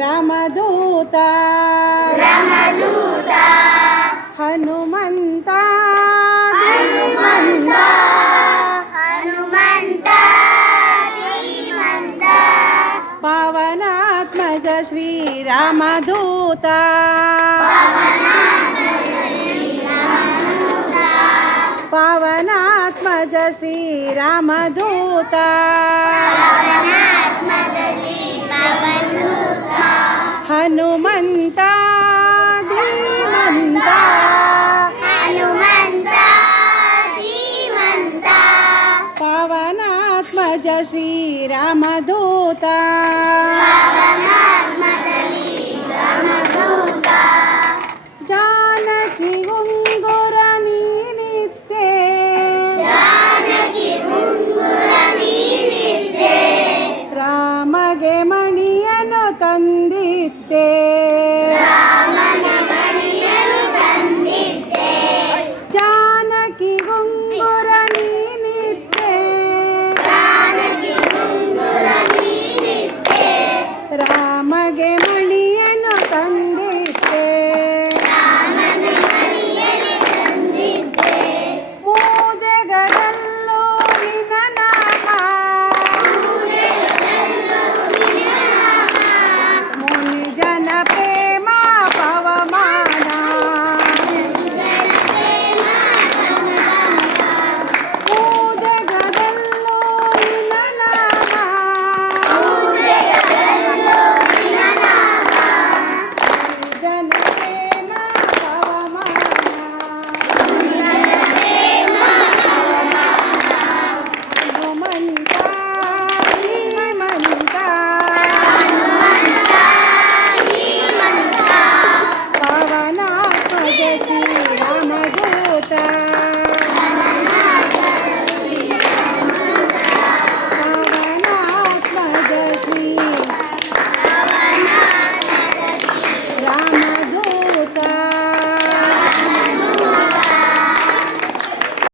रामदूता। Hanumanta धीमंता पावनात्मज श्रीरामदूता परमात्मज श्रीरामदूता हनुमन्ता धीमन्ता पवनात्मज श्रीरामदूता and